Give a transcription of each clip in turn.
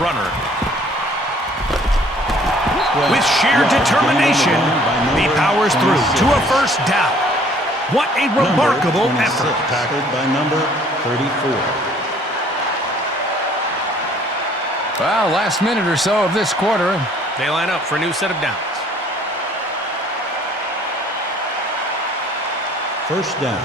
runner. With sheer determination, he powers through to a first down. What a remarkable effort. Tackled by number 34. Well, last minute or so of this quarter. They line up for a new set of downs. First down.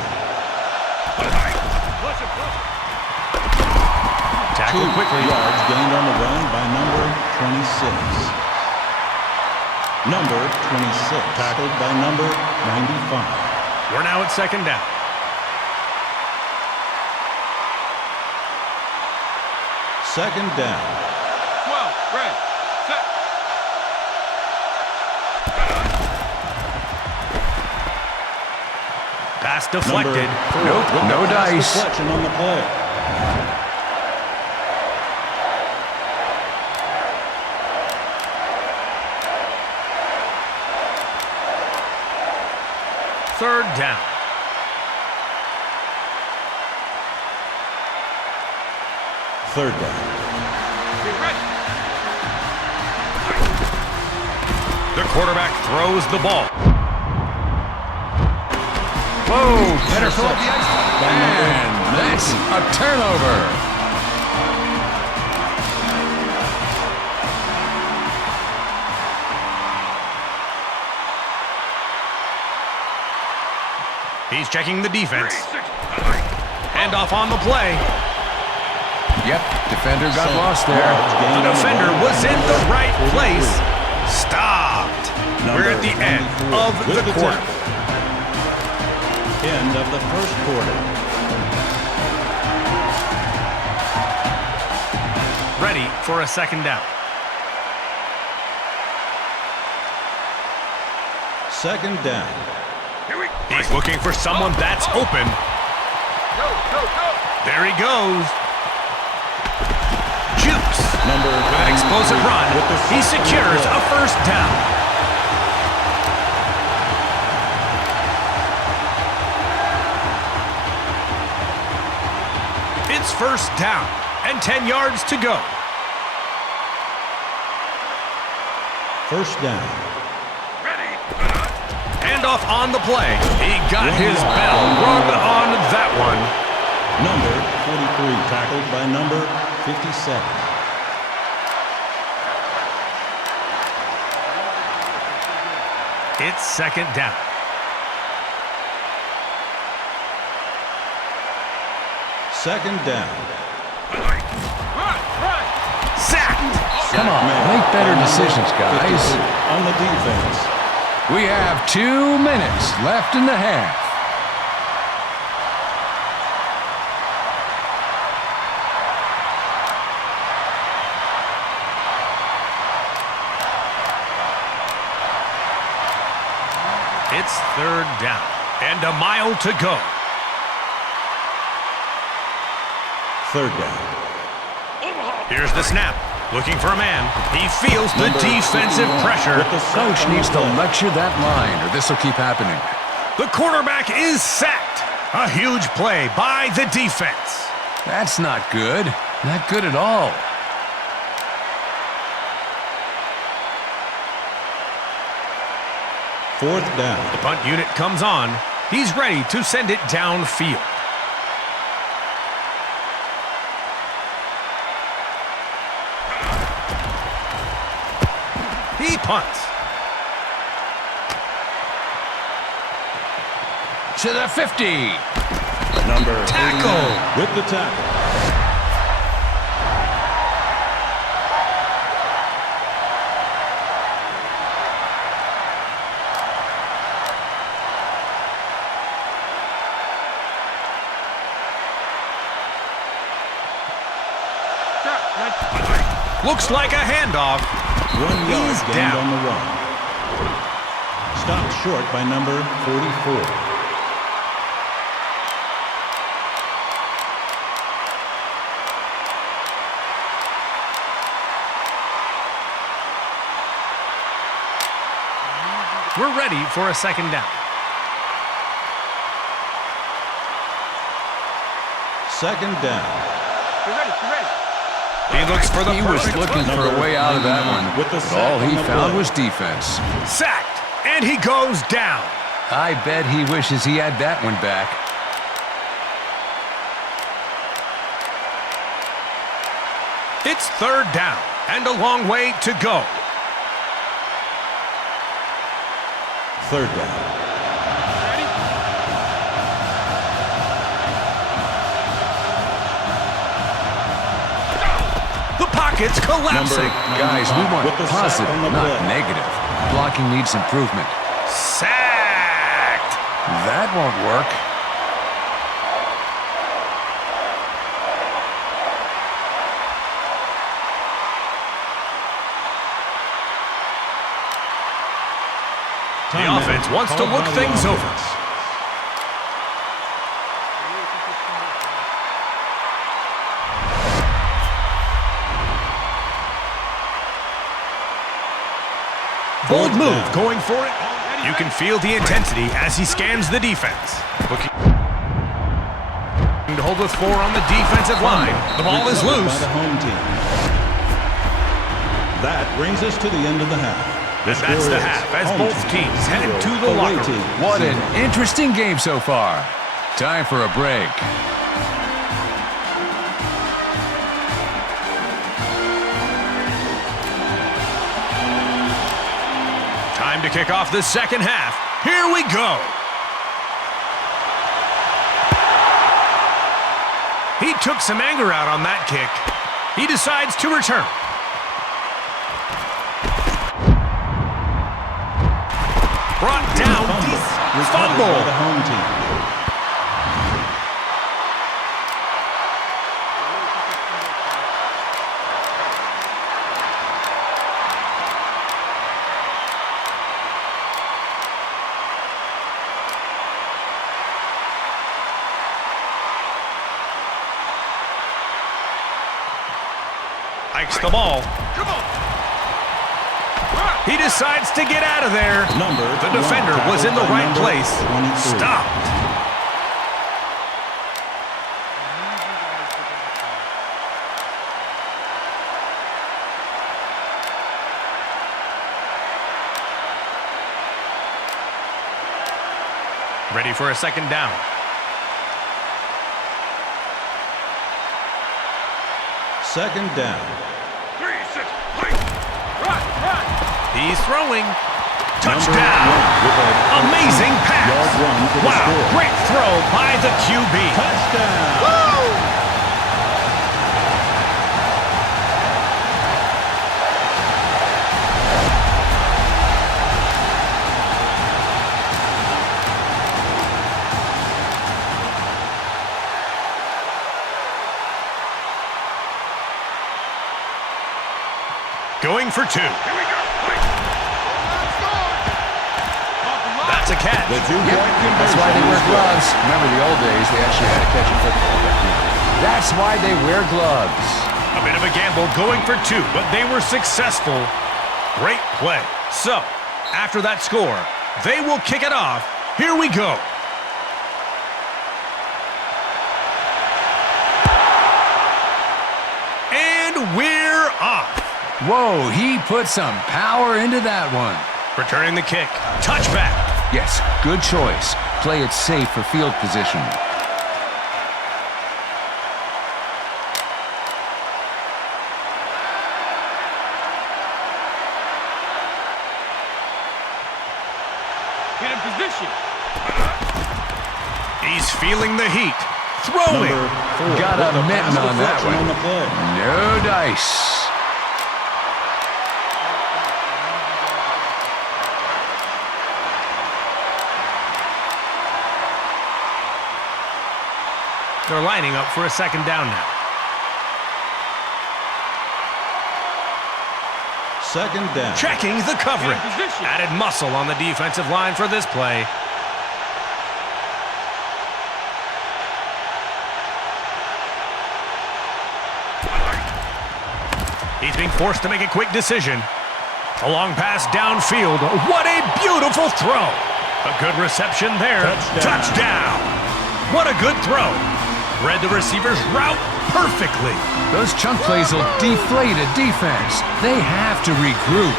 Tackle quickly. 2 yards gained on the run by number 26. Number 26, tackled by number 95. We're now at second down. Second down. 12, ready, set. Pass deflected. Nope, no dice. Deflection on the play. Third down. Third down. Get ready. The quarterback throws the ball. Whoa, better fill up the ice. And that's a turnover. He's checking the defense. Handoff on the play. Yep, defender got lost there. The defender was in the right place. Stopped. We're at the end of the quarter. End of the first quarter. Ready for a second down. Second down. He's looking for someone that's open. Go, go, go. There he goes. Jukes. With an explosive run, he secures a first down. It's first down and 10 yards to go. First down. Handoff on the play. He got his bell rung on that one. Number 43, tackled by number 57. It's second down. Second down. Sacked. Come on, make better decisions, guys. On the defense. We have 2 minutes left in the half. It's third down and a mile to go. Third down. Here's the snap. Looking for a man. He feels the defensive pressure. Coach needs to lecture that line, or this will keep happening. The quarterback is sacked. A huge play by the defense. That's not good. Not good at all. Fourth down. The punt unit comes on. He's ready to send it downfield. He punts. To the 50. Number Tackle. 89 with the tackle. Looks like a handoff. 1 yard He's gained down. on the run. Stopped short by number 44. We're ready for a second down. Second down. Get ready, get ready. He looks for the He was perfect looking for a way out of that one, With the but sack all he on the found play. was defense. sacked, and he goes down. I bet he wishes he had that one back. It's third down and a long way to go. Third down. Ready? The pocket's collapsing. Guys, we want With the sack positive, on the not play. negative. Blocking needs improvement. Sacked. That won't work. The offense wants to look things over. Bold move, going for it. You can feel the intensity as he scans the defense. Looking to hold with 4 on the defensive line. The ball is Recovered loose. by the home team. That brings us to the end of the half. And that's the half as both teams headed to the locker room. What an interesting game so far. Time for a break. Time to kick off the second half. Here we go. He took some anger out on that kick. He decides to return. Brought down. Recovered by the Fumble. home team. Hikes the ball. Come on. He decides to get out of there. The defender was in the right place. Stopped. Ready for a second down. Second down. 3, 6, please. Run. He's throwing. Number Touchdown. 1 with a Amazing pass. Yard 1 for the Wow, score. great throw by the QB. Touchdown. Going for 2. Here we go. Please. Let's go. Off the line. That's a catch. The two-point That's why they wear conversion is good. gloves. Remember the old days, they actually had to catch a football. That's why they wear gloves. A bit of a gamble going for 2, but they were successful. Great play. So, after that score, they will kick it off. Here we go. And we're off. Whoa, he put some power into that one. Returning the kick. Touchback. Yes, good choice. Play it safe for field position. Get in position. He's feeling the heat. Throwing. Number 4 Got with a the mitten pass on that deflection one. on the play. No dice. They're lining up for a second down now. Second down. Checking the coverage. Get in position. Added muscle on the defensive line for this play. He's being forced to make a quick decision. A long pass downfield. What a beautiful throw. A good reception there. Touchdown. Touchdown. What a good throw. Read the receiver's route perfectly. Those chunk plays will deflate a defense. They have to regroup.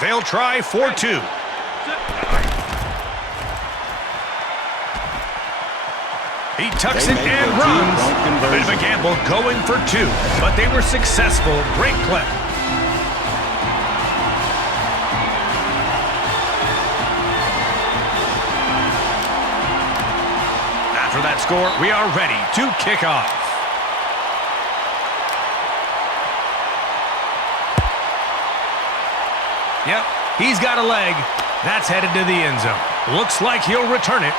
They'll try for 2. He tucks it and runs. A bit of a gamble going for 2, but they were successful. Great play. After that score, we are ready to kick off. Yep, he's got a leg. That's headed to the end zone. Looks like he'll return it.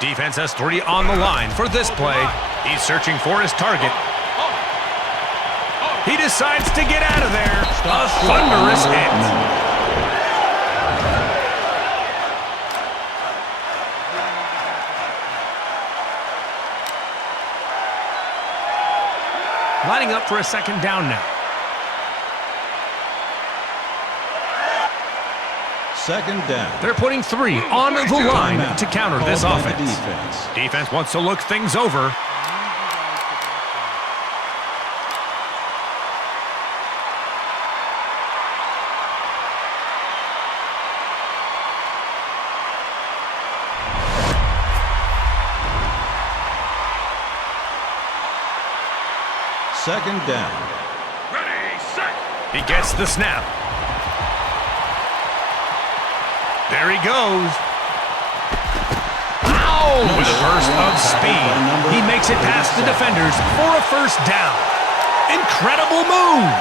Defense has 3 on the line for this play. He's searching for his target. He decides to get out of there. A thunderous hit. Lining up for a second down now. Second down. They're putting 3 on the line to counter this Called by the offense. Defense wants to look things over. Second down. Ready, set. He gets the snap. There he goes. Ow! With a burst of speed, he makes it past the defenders for a first down. Incredible move.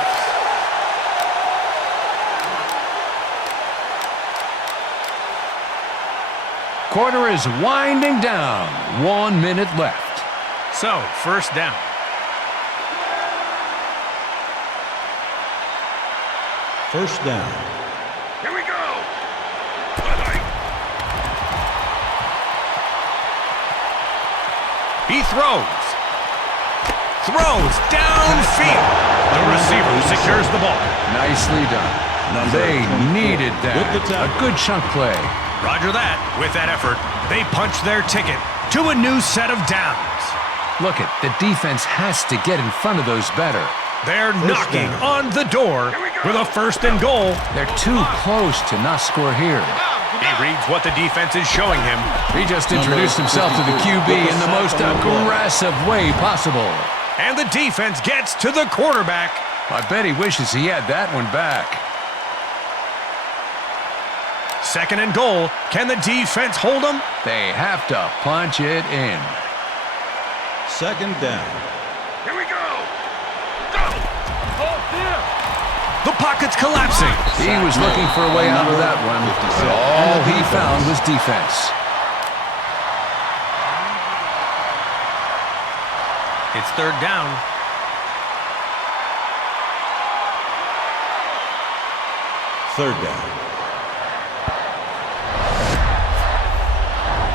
Quarter is winding down. 1 minute left. So, first down. First down. Here we go. He throws. Throws downfield. The receiver secures the ball. Nicely done. They needed that. A good chunk play. Roger that. With that effort, they punch their ticket to a new set of downs. Look it, the defense has to get in front of those better. They're knocking on the door with a first and goal. They're too close to not score here. He reads what the defense is showing him. He just introduced himself to the QB in the most aggressive way possible. And the defense gets to the quarterback. I bet he wishes he had that one back. Second and goal. Can the defense hold them? They have to punch it in. Second down. Here we go. Go. Hold there. The pocket's collapsing. He was looking for a way out of that one, but all he found was defense. It's third down. Third down.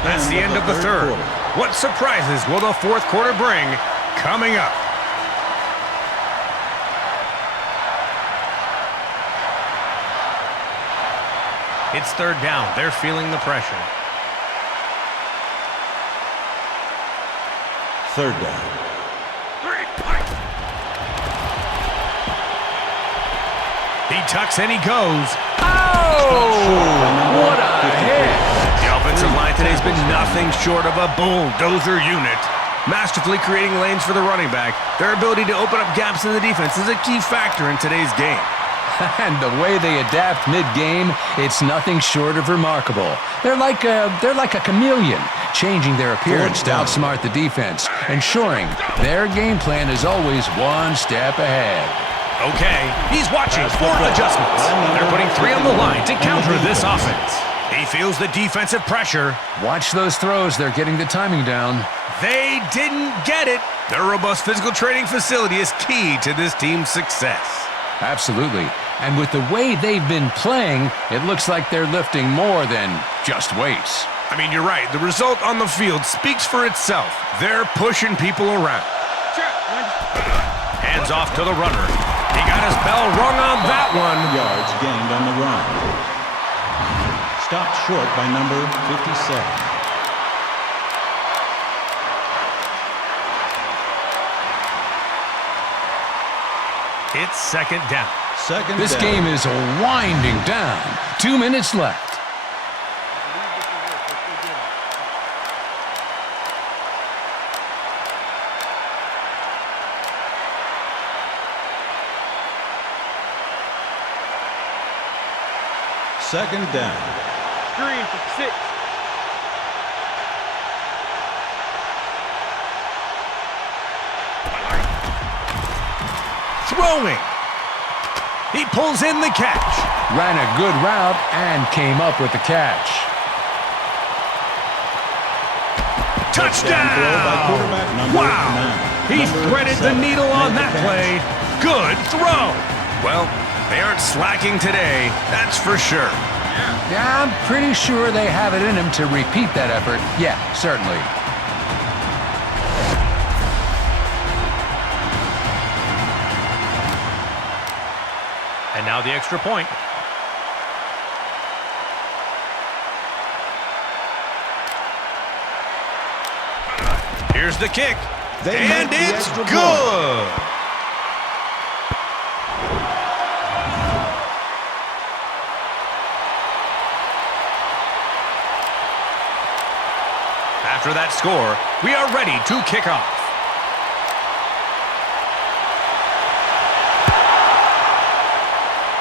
That's the end of the third. What surprises will the fourth quarter bring? Coming up. It's third down. They're feeling the pressure. Third down. 3. He tucks and he goes. Oh! What a hit! The offensive line today has been nothing short of a bulldozer unit. Masterfully creating lanes for the running back. Their ability to open up gaps in the defense is a key factor in today's game. And the way they adapt mid-game, it's nothing short of remarkable. They're like a chameleon, changing their appearance to outsmart the defense, ensuring their game plan is always one step ahead. Okay, he's watching for adjustments. They're putting 3 on the line to counter this offense. He feels the defensive pressure. Watch those throws. They're getting the timing down. They didn't get it. Their robust physical training facility is key to this team's success. Absolutely. And with the way they've been playing, it looks like they're lifting more than just weights. I mean, you're right. The result on the field speaks for itself. They're pushing people around. Hands off to the runner. He got his bell rung on that one. Yards gained on the run. Stopped short by number 57. It's second down. This game is winding down. 2 minutes left. Second down. Screen for 6. Throwing. He pulls in the catch. Ran a good route and came up with the catch. Touchdown throw by Touchdown! quarterback number Wow! 9. He Number threaded the 7 needle on made the that catch. play. Good throw. Well, they aren't slacking today, that's for sure. Yeah, I'm pretty sure they have it in them to repeat that effort. Yeah, certainly. And now the extra point. Here's the kick. And it's good. After that score, we are ready to kick off.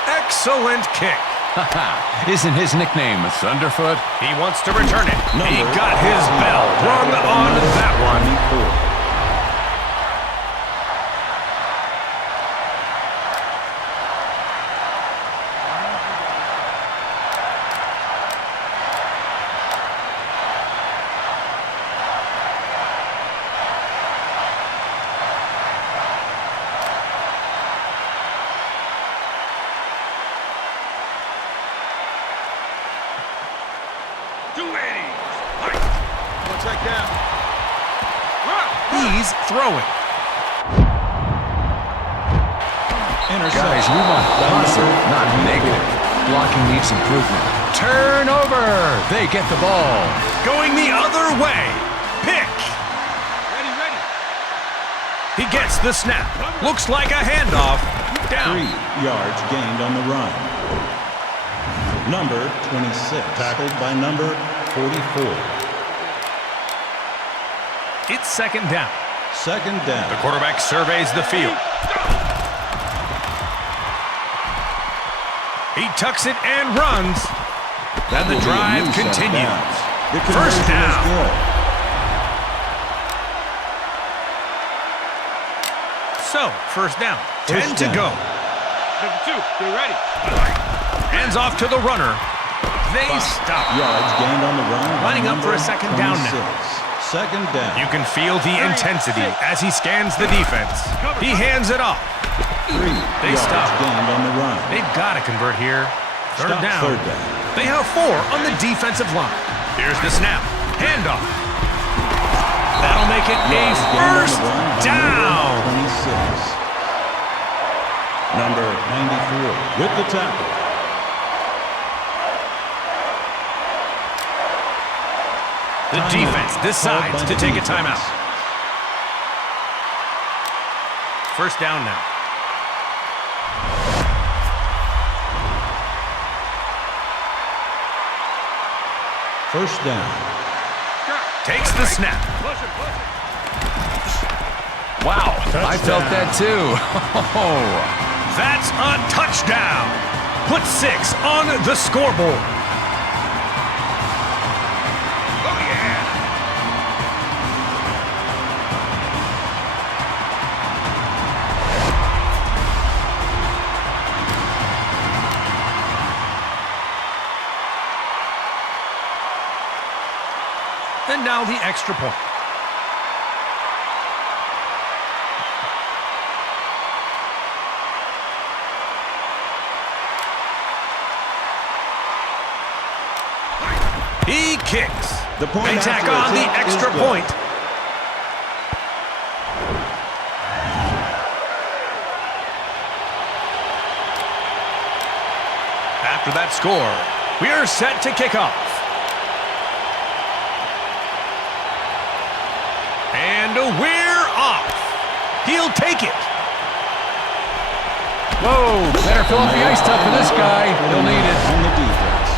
Excellent kick. Isn't his nickname Thunderfoot? He wants to return it. He Number got his bell rung on that one. 24. He's throwing. Guys, we want positive, not negative. Blocking needs improvement. Turnover! They get the ball. Going the other way. Pick. Ready. He gets the snap. Looks like a handoff. Down. 3 yards gained on the run. Number 26 tackled by number 44. It's second down. Second down. The quarterback surveys the field. He tucks it and runs. And the drive continues. First down. So, first down. 10 to go. Number 2, get ready. Hands off to the runner. They stop. Yards gained on the run. by Lining up for a number second down now. 26. Second down. You can feel the intensity as he scans the defense. He hands it off. 3 They yards stop. gained on the run. They've got to convert here. Third Stop down. third down. They have 4 on the defensive line. Here's the snap. Handoff. That'll make it a Yards gained on first the run by down. Number 26. Number 94 with the tackle. The defense decides to take a timeout. First down now. First down. Takes the snap. Wow, I felt that too. That's a touchdown. Put 6 on the scoreboard. Oh, yeah. And now the extra point. He kicks. The point They tack after on the attempt is extra good. point. After that score, we are set to kick off. And we're off. He'll take it. Whoa, better fill up the ice tub for this guy. He'll need it. On the defense.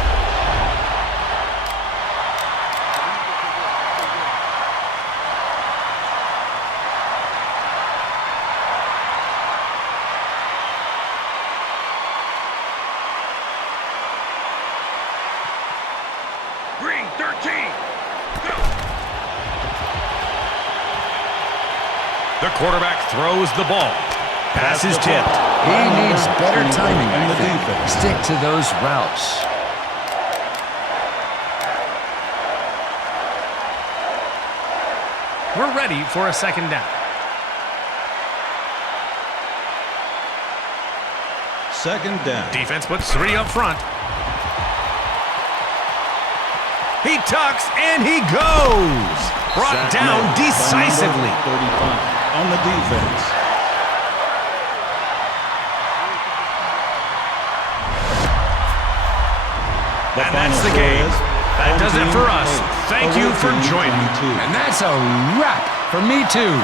Green 13. Go. The quarterback throws the ball. Pass is tipped. He needs better timing, On I the think. defense. Stick to those routes. We're ready for a second down. Second down. Defense puts 3 up front. He tucks and he goes. Brought Sack down By decisively. number 35 on the defense. And that's the game. That does it for us. Thank you for joining. And that's a wrap for Me Too.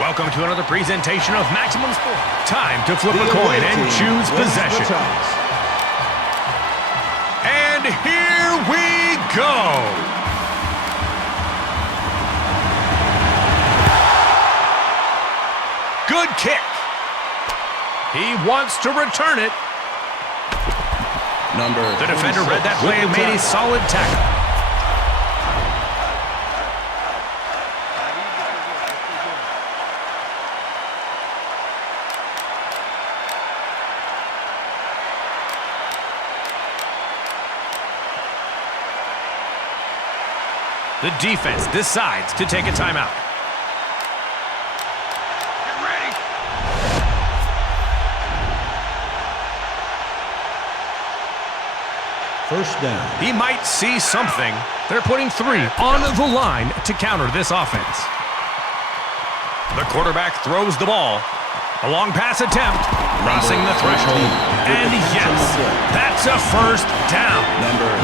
Welcome to another presentation of Maximum Sport. Time to flip a coin and choose possession. And here we go. Good kick. He wants to return it. The defender read that play and made a solid tackle. The defense decides to take a timeout. Get ready. First down. He might see something. They're putting 3 on the line to counter this offense. The quarterback throws the ball. A long pass attempt, crossing the threshold. And yes, that's a first down.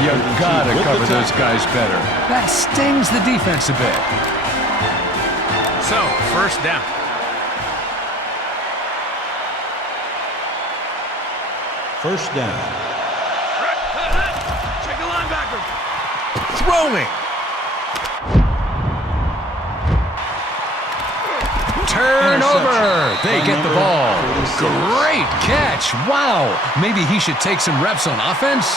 You gotta cover those guys better. That stings the defense a bit. So, first down. First down. Check the linebacker. Throwing. Turnover. They get the ball. Great catch. Wow. Maybe he should take some reps on offense.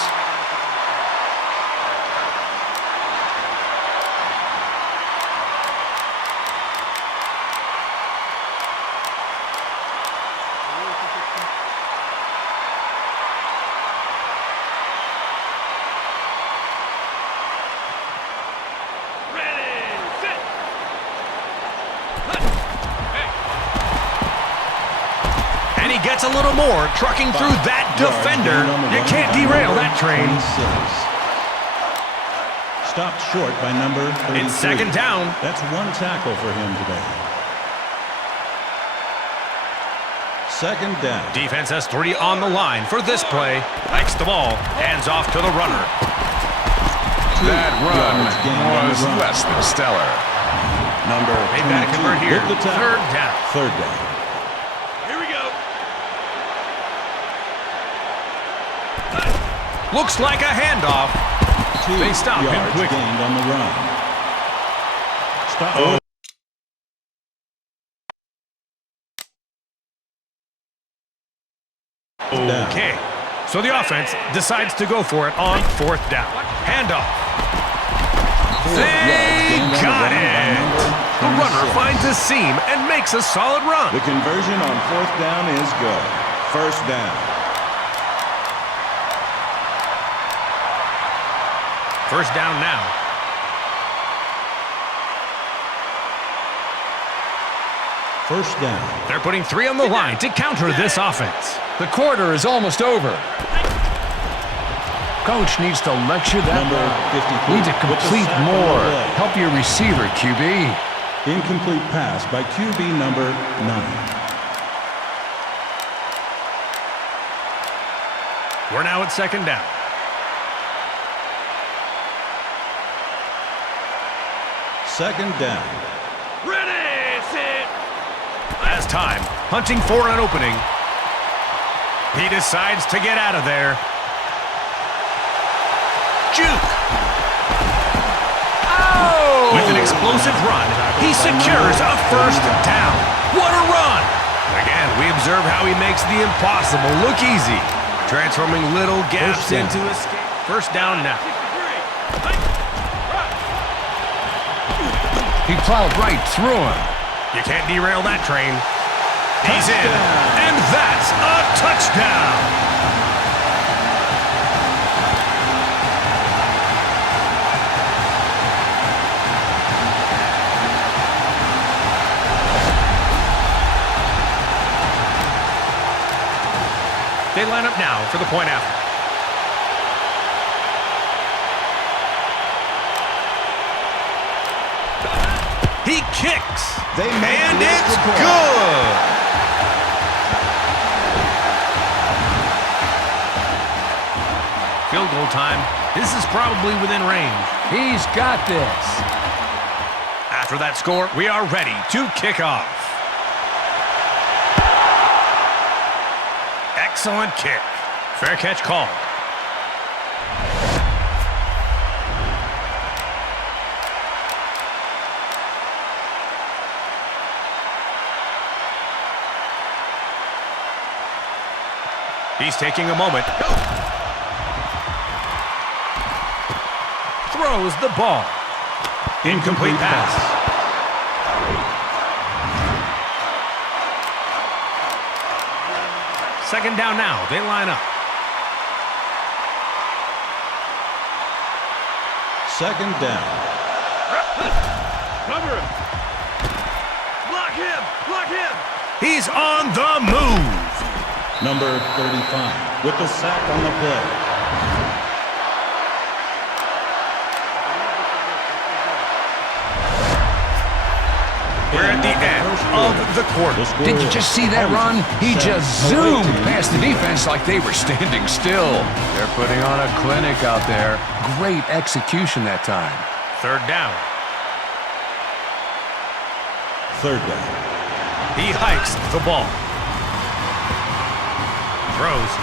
And he gets a little more, trucking through that defender. You can't derail that train. Stopped short by number 33. It's second down. That's 1 tackle for him today. Second down. Defense has 3 on the line for this play. Hikes the ball, hands off to the runner. That run was less than stellar. Number They've got to 22 convert here. with the tackle. Third down. Third down. Here we go. Looks like a handoff. 2 They stop him yards quickly. gained on the run. Stop. Okay, so the offense decides to go for it on fourth down. Handoff. They got it. The runner finds a seam and makes a solid run. The conversion on fourth down is good. First down. First down now. First down. They're putting 3 on the line to counter this offense. The quarter is almost over. Coach needs to lecture that. Number 53. Need to with the complete sack on the more. play. Help your receiver, QB. Incomplete pass by QB number 9. We're now at second down. Second down. Ready, set. Last time, hunting for an opening. He decides to get out of there. Juke. Oh! With an explosive run, he secures a first down. What a run! Again, we observe how he makes the impossible look easy, transforming little gaps into escape. First down now. He plowed right through him. You can't derail that train. He's in, and that's a touchdown. They line up now for the point after. He kicks, and it's good. Field goal time. This is probably within range. He's got this. After that score, we are ready to kick off. Excellent kick. Fair catch call. He's taking a moment. Throws the ball. Incomplete pass. Second down now. They line up. Second down. Cover him. Block him. Block him. He's on the move. Number 35 with the sack on the play. We're at the end of the quarter. Did you just see that run? He just zoomed past the defense like they were standing still. They're putting on a clinic out there. Great execution that time. Third down. Third down. He hikes the ball. Throws.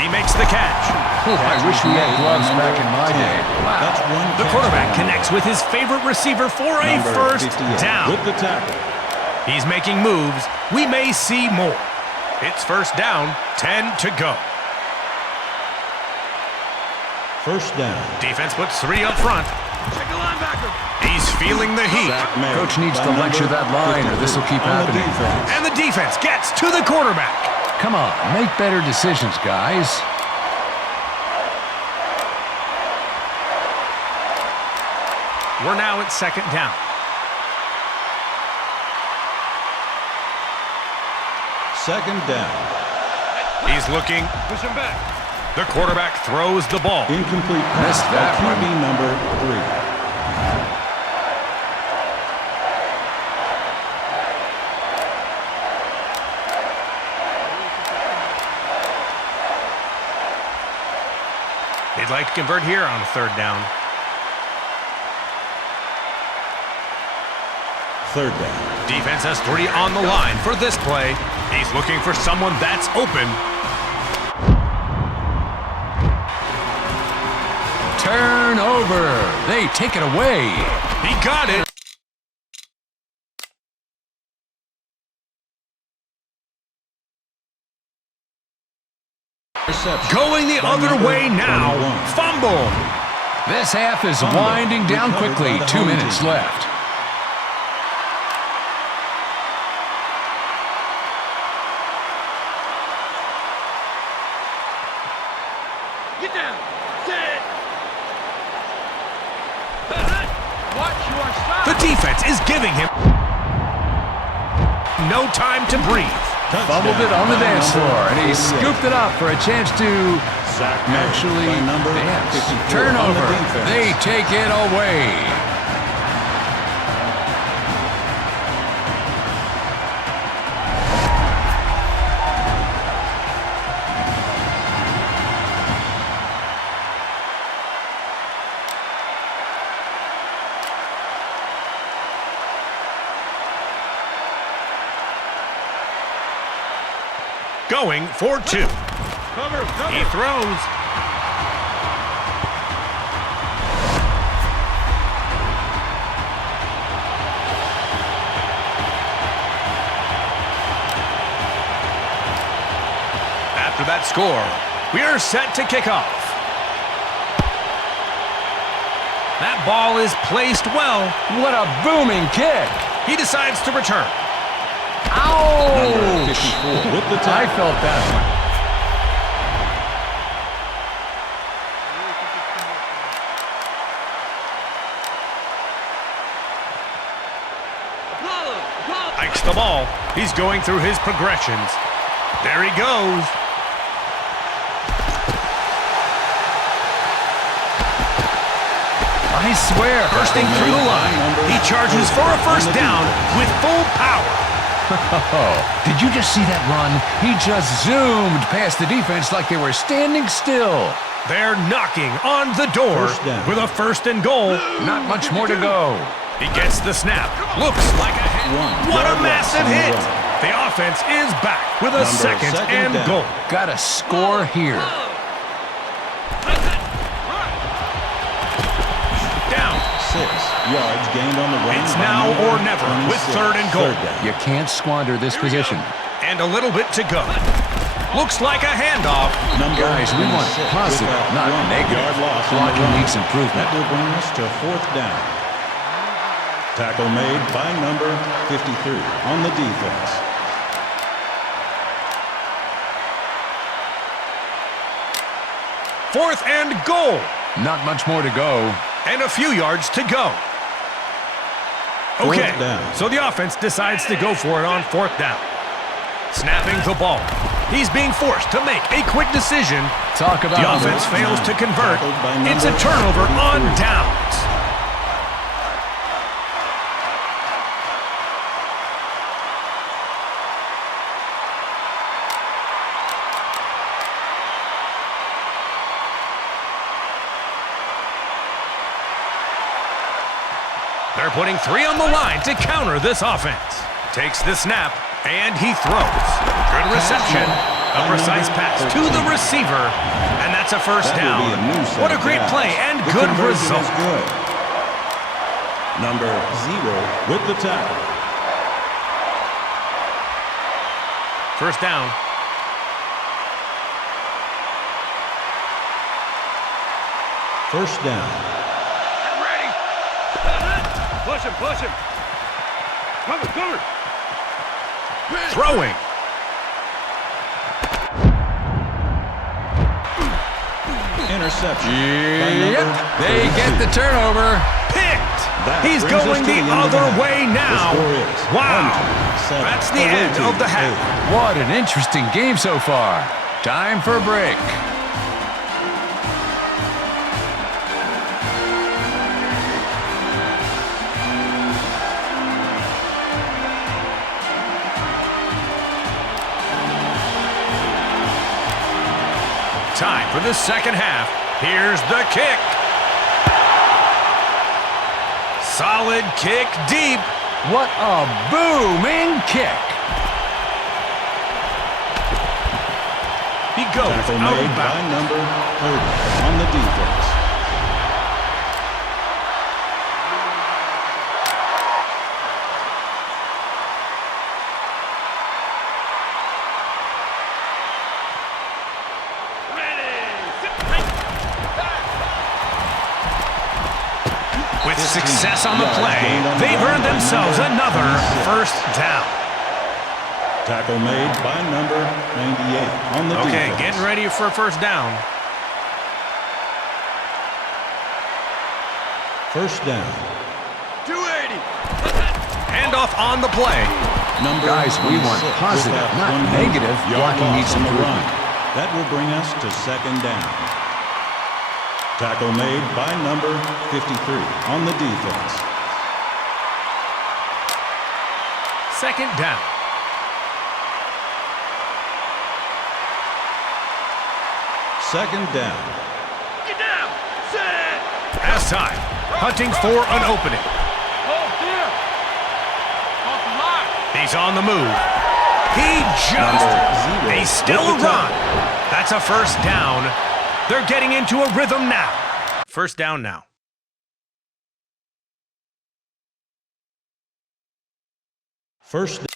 He makes the catch. I wish we had gloves back in my day. Wow. That's one The catch quarterback by connects with his favorite receiver for a number first 58 down. with the tackle. He's making moves. We may see more. It's first down, 10 to go. First down. Defense puts 3 up front. Check the linebacker. He's feeling the heat. Sack made Coach needs by to lecture number that line or this will keep 53 on the happening. defense. And the defense gets to the quarterback. Come on, make better decisions, guys. We're now at second down. Second down. He's looking. Push him back. The quarterback throws the ball. Incomplete pass Missed by that QB one. number 3. They'd like to convert here on third down. Third down. Defense has 3 on the line for this play. He's looking for someone that's open. Turnover. They take it away. He got it. Reception Going the by other number way now. 21. Fumble. This half is Fumble. winding down Recovered quickly. by the 2 home minutes team. left. Get down. Sit. Watch your stop. The defense is giving him no time to breathe. Fumbled it on the by dance number floor, and he 88. scooped it up for a chance to Sack made actually by number dance. 54 on the Turnover. defense. They take it away. Going for 2. Cover. Cover. He throws. After that score, we are set to kick off. That ball is placed well. What a booming kick. He decides to return. Number Ouch. 54 with the I tackle. felt that one. Hikes the ball. He's going through his progressions. There he goes. I swear. Bursting through the line. He charges for a first down with full power. Oh, did you just see that run? He just zoomed past the defense like they were standing still. They're knocking on the door First down. with a first and goal. Not much more to go. He gets the snap. Looks like a hit. One What a yard loss massive on the hit. run. The offense is back with a second and down. goal. Got to score here. Down. 6 yards gained on the run. It's by now number or never with 26. third and goal. Third down. You can't squander this position. And a little bit to go. Looks like a handoff. Number Guys, we want 26 positive, without not 1 negative. yard loss on the Blocking run. needs improvement. That will bring us to fourth down. Tackle made by number 53 on the defense. Fourth and goal. Not much more to go. And a few yards to go. Fourth Okay, down. so the offense decides to go for it on fourth down. Snapping the ball. He's being forced to make a quick decision. Talk about The offense fails to convert. Tackled by It's a number turnover on 33. downs. They're putting 3 on the line to counter this offense. Takes the snap, and he throws. Good reception. A precise pass to the receiver, and that's a first That will down. be a new set What a of great downs. play and The good conversion result. is good. Number 0 with the tackle. First down. First down. Ready. Push him, push him. Cover, cover. Throwing. Interception. by Yep, number they 32. get the turnover. Picked. That He's brings us going to the end of other half. way now. The score is Wow. 1-7. That's the end of the half. What an interesting game so far. Time for a break. Time for the second half. Here's the kick. Solid kick deep. What a booming kick. He goes Tackle out made of by bounds. number 30 on the defense. With success on the yards play, gained on the they've run earned by themselves number another 26. first down. Tackle made by number 98 on the Okay, defense. getting ready for first down. First down. 280. Handoff on the play. Number Guys, we want 26 positive, without not 1 negative. yard Blocking loss needs on the improvement. run. That will bring us to second down. Tackle made by number 53 on the defense. Second down. Second down. Get down. Set. Pass time. Hunting for an opening. Hold there. Off the line. He's on the move. He just... Number 0 They still with the run. tackle. That's a first down. They're getting into a rhythm now. First down now. First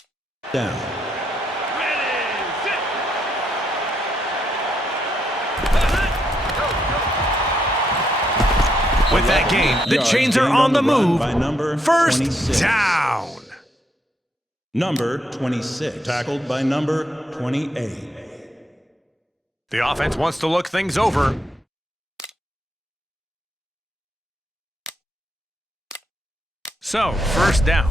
down. Ready. Set. With that gain, the Yards chains are gained on the run move. by number First 26. down. Number 26. Tackled by number 28. The offense wants to look things over. So, first down.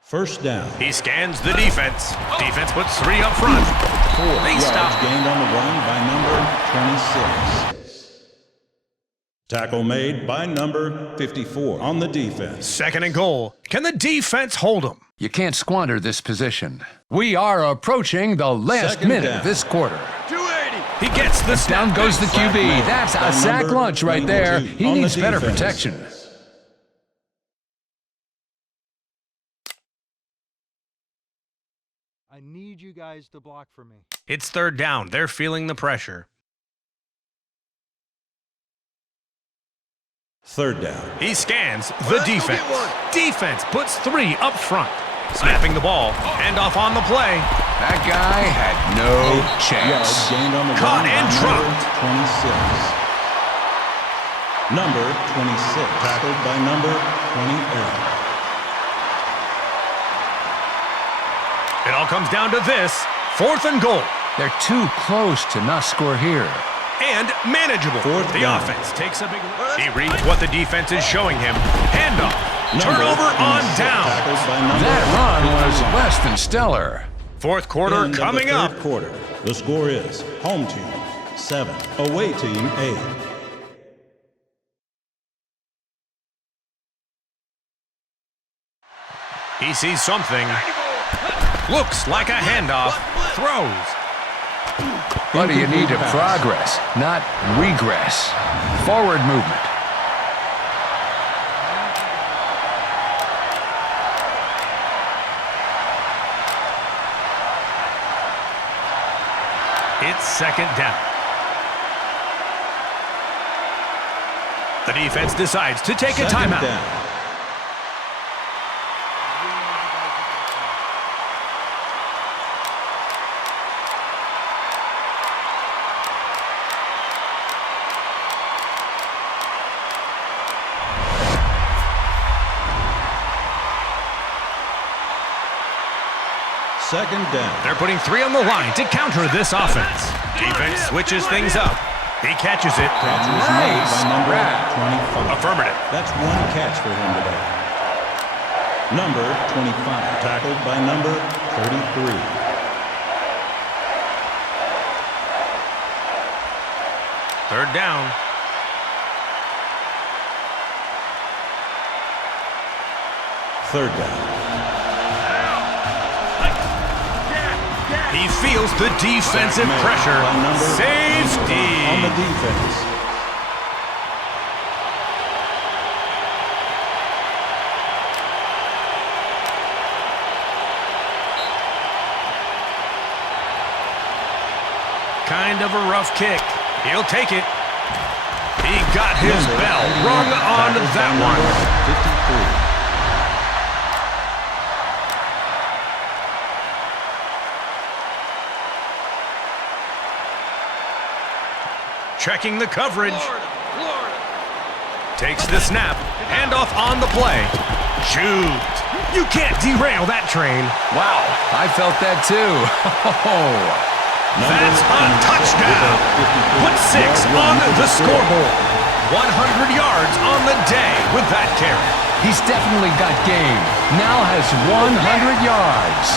First down. He scans the defense. Defense puts 3 up front. 4 They yards stop. gained on the run by number 26. Tackle made by number 54 on the defense. Second and goal. Can the defense hold him? You can't squander this position. We are approaching the last Second minute down. of this quarter. 280. He gets the snap. Down goes the Sack QB. made That's by a sack number lunch right there. 92 He on the needs better defense. protection. need you guys to block for me. It's third down. They're feeling the pressure. Third down. He scans the defense. Defense puts 3 up front. Snapping the ball. Handoff on the play. That guy had no Yards chance. gained on the Caught run and by dropped. number 26. Tackled by number 28. It all comes down to this. 4th and goal. They're too close to not score here. And manageable. Fourth The down. offense takes a big risk. He reads what the defense is showing him. Handoff. Number Turnover on 26, down. Tackled by number That run was 51. less than stellar. Fourth quarter End of coming the up. third quarter. The score is home team 7, away team 8. He sees something. Looks like a handoff. Throws. Buddy, you need to Pass. progress, not regress. Forward movement. It's second down. The defense decides to take a Second timeout. down. Second down. They're putting 3 on the line to counter this offense. Defense switches things up. He catches it. Catch was made Nice by number grab. 25. Affirmative. That's one catch for him today. Number 25, tackled by number 33. Third down. Third down. He feels the defensive Made pressure. by number Safety. on the defense. Kind of a rough kick. He'll take it. He got his Number bell 81, rung on tackled by that number one. 53. Checking the coverage. Takes the snap. Handoff on the play. Shoot. You can't derail that train. Wow, I felt that too. That's a touchdown. Put 6 on the scoreboard. 100 yards on the day with that carry. He's definitely got game. Now has 100 yards.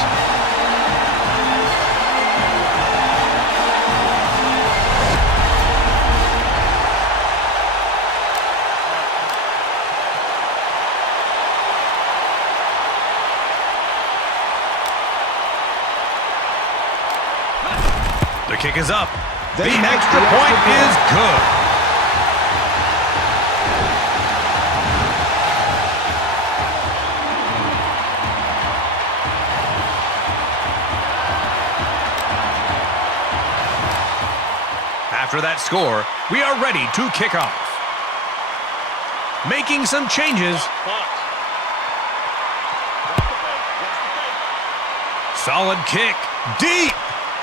The kick is up. The They make extra the point extra is good. After that score, we are ready to kick off. Making some changes. Solid kick. Deep.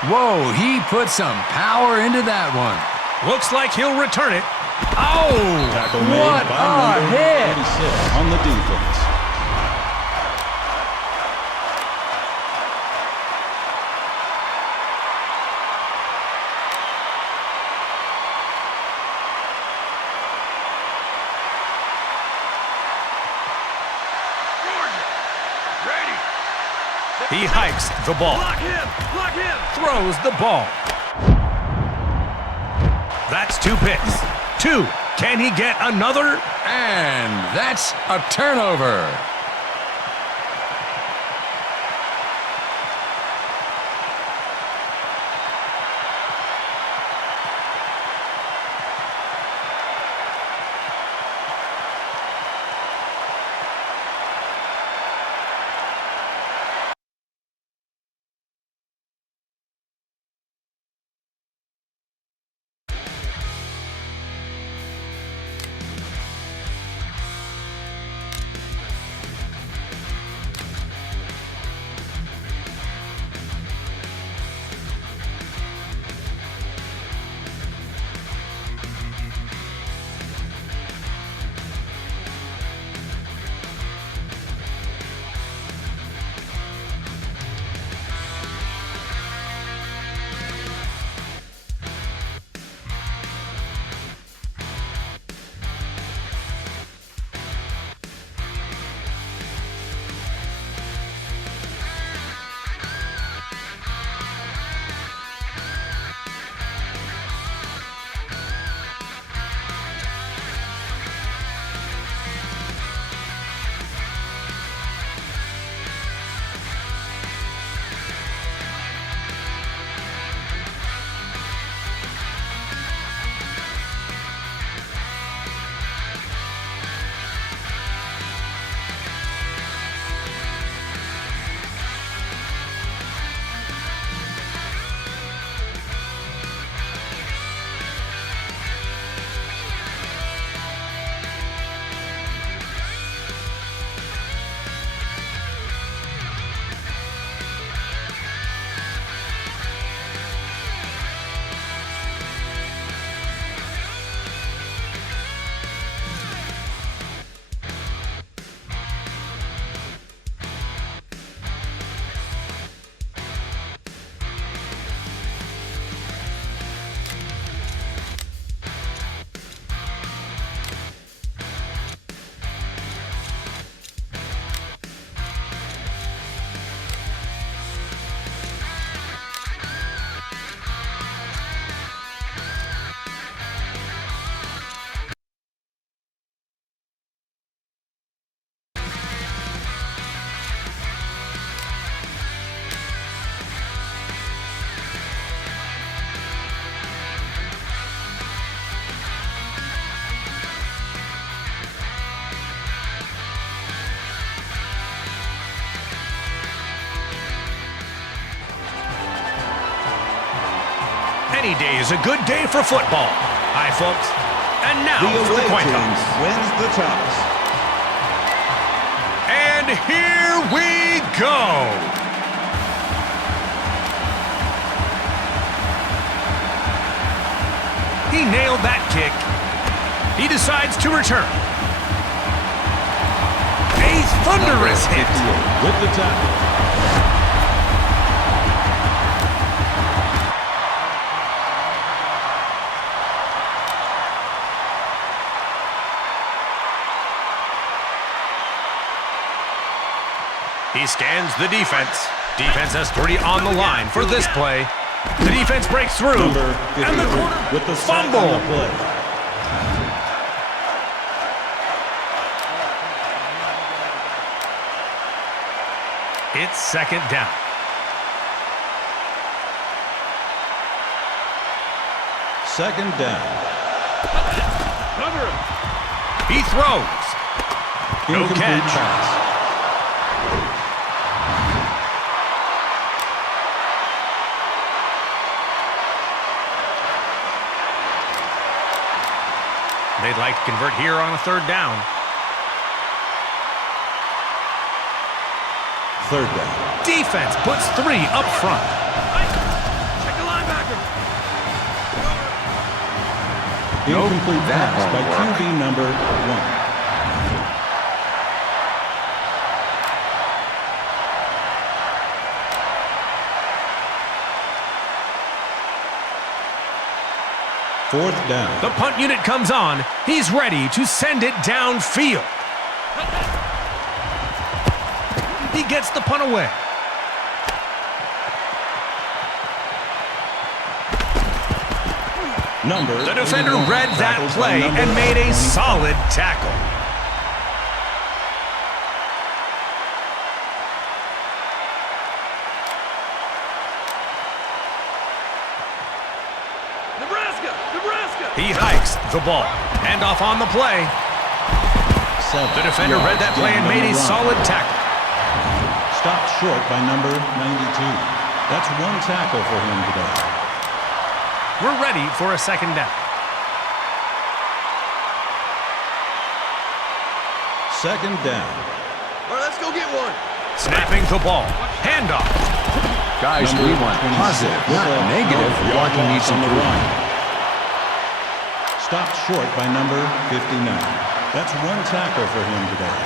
Whoa, he put some power into that one. Looks like he'll return it. Oh, Tackle made What by a number hit. 26 on the defense. he hikes the ball. Throws the ball. That's 2 picks. 2. Can he get another? And that's a turnover. Any day is a good day for football. Hi, folks. And now The for the away coin team toss. wins the toss. And here we go. He nailed that kick. He decides to return. A thunderous hit. 58 with the tackle. He scans the defense. Defense has 30 on the line for this play. The defense breaks through. Number 53 And the corner with the sack fumble. on the play. It's second down. Second down. He throws. No Incomplete catch. pass. They'd like to convert here on a third down. Third down. Defense puts 3 up front. Check the linebacker. Incomplete that pass by won't work. QB number 1. Fourth down. The punt unit comes on. He's ready to send it downfield. He gets the punt away. Number The defender 81, read that tackled by play number and made a 24. solid tackle. Nebraska. He hikes the ball. Handoff on the play. 7 The defender read that play and yards made a down the run. solid tackle. Stopped short by number 92. That's 1 tackle for him today. We're ready for a second down. Second down. All right, let's go get one. Snapping the ball. Handoff. Guys, we Number want 26 positive, with not a negative. 12-yard Blocking needs loss on the run. improvement. Stopped short by number 59. That's 1 tackle for him today.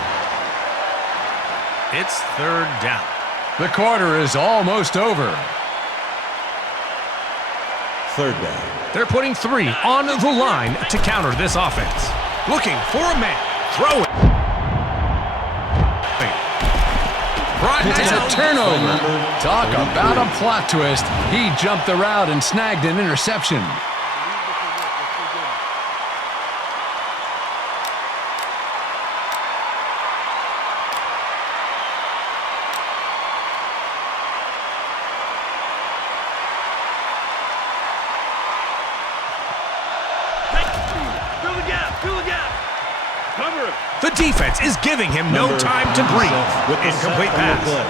It's third down. The quarter is almost over. Third down. They're putting 3 on the line to counter this offense. Looking for a man. Throw it. Brought It's down. a turnover. number Talk 33. about a plot twist. He jumped the route and snagged an interception. Fill the gap. Cover him. The defense is giving him no Number time to 96 breathe. with the Incomplete sack on the pass. play.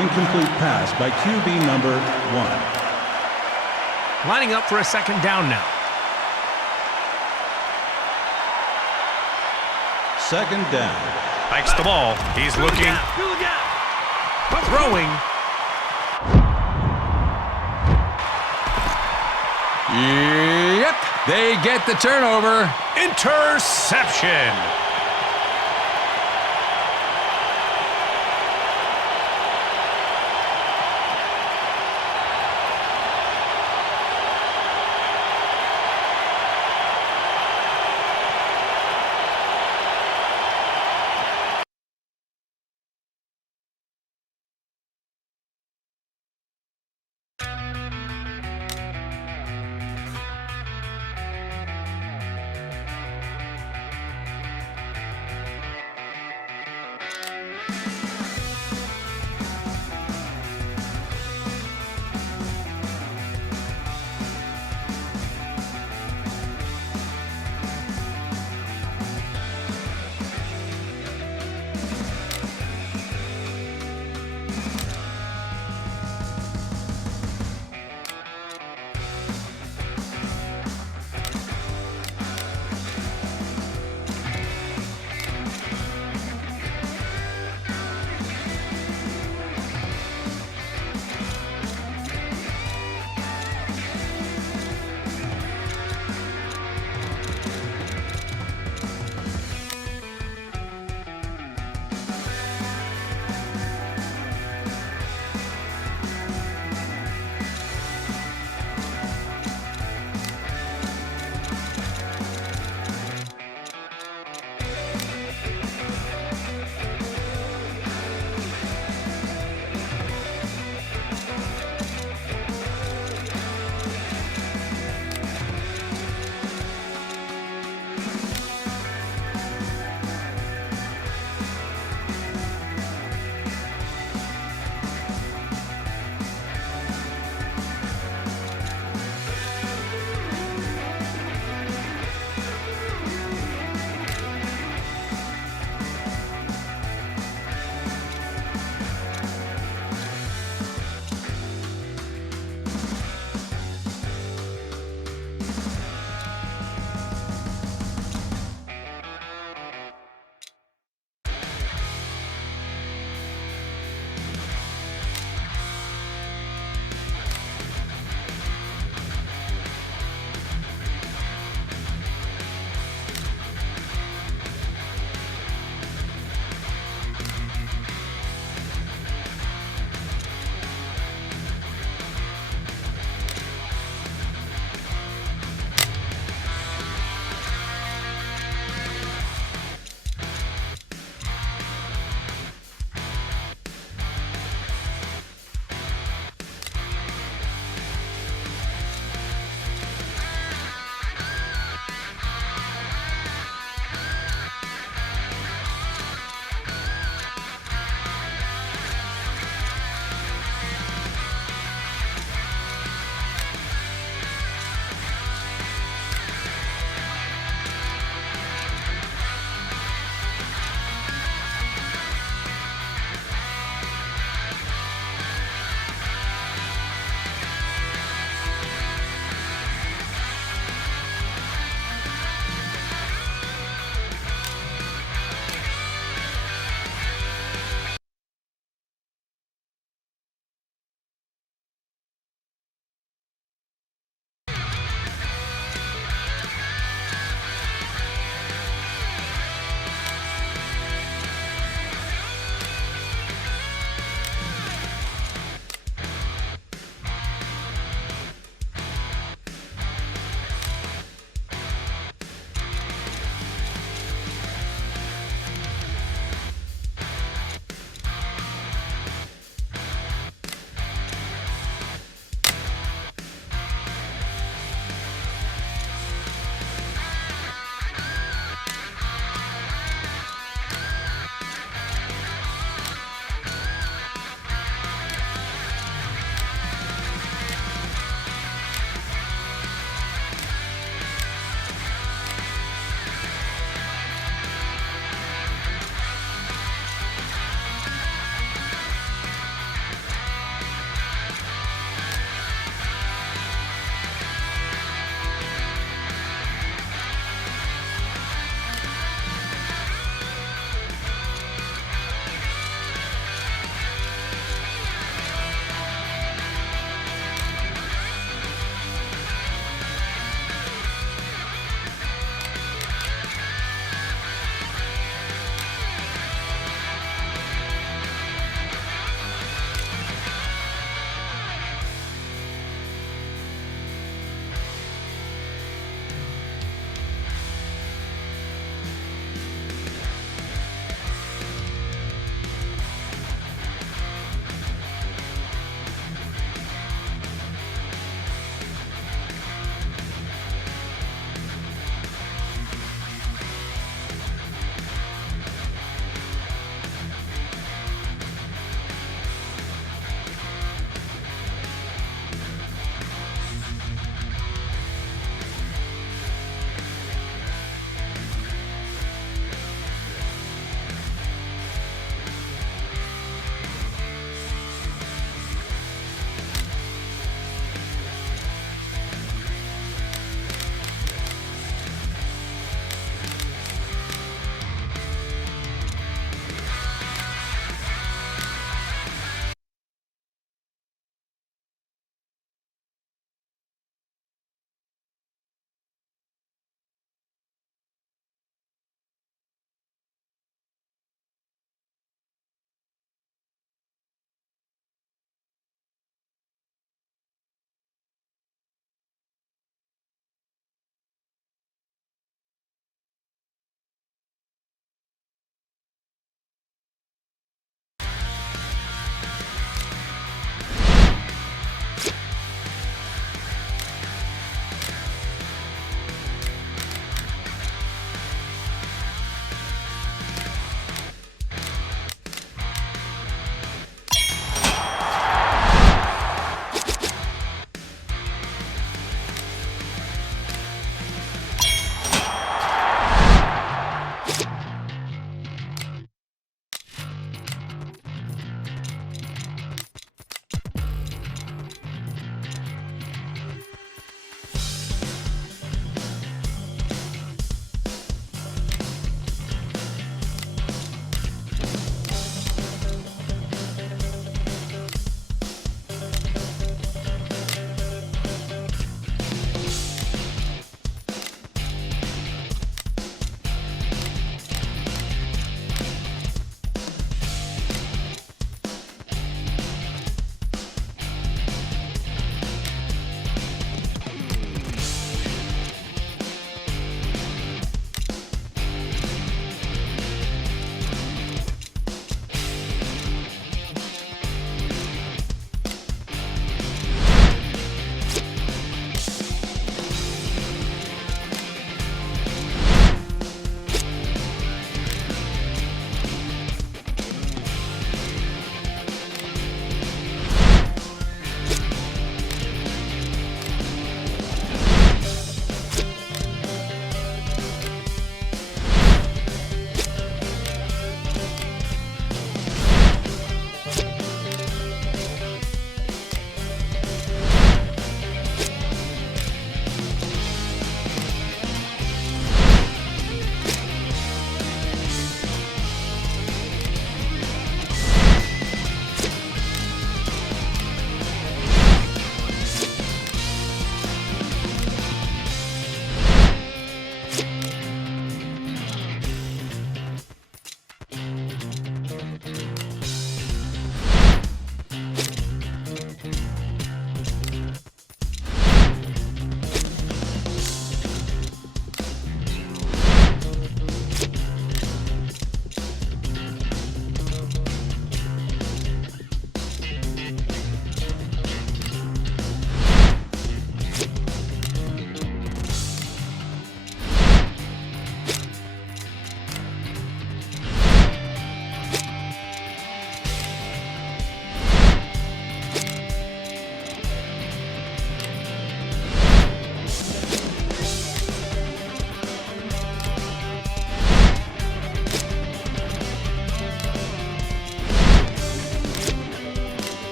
Incomplete pass by QB number 1. Lining up for a second down now. Second down. Hikes the ball. He's looking. Fill the gap. Throwing. Yep, they get the turnover. Interception.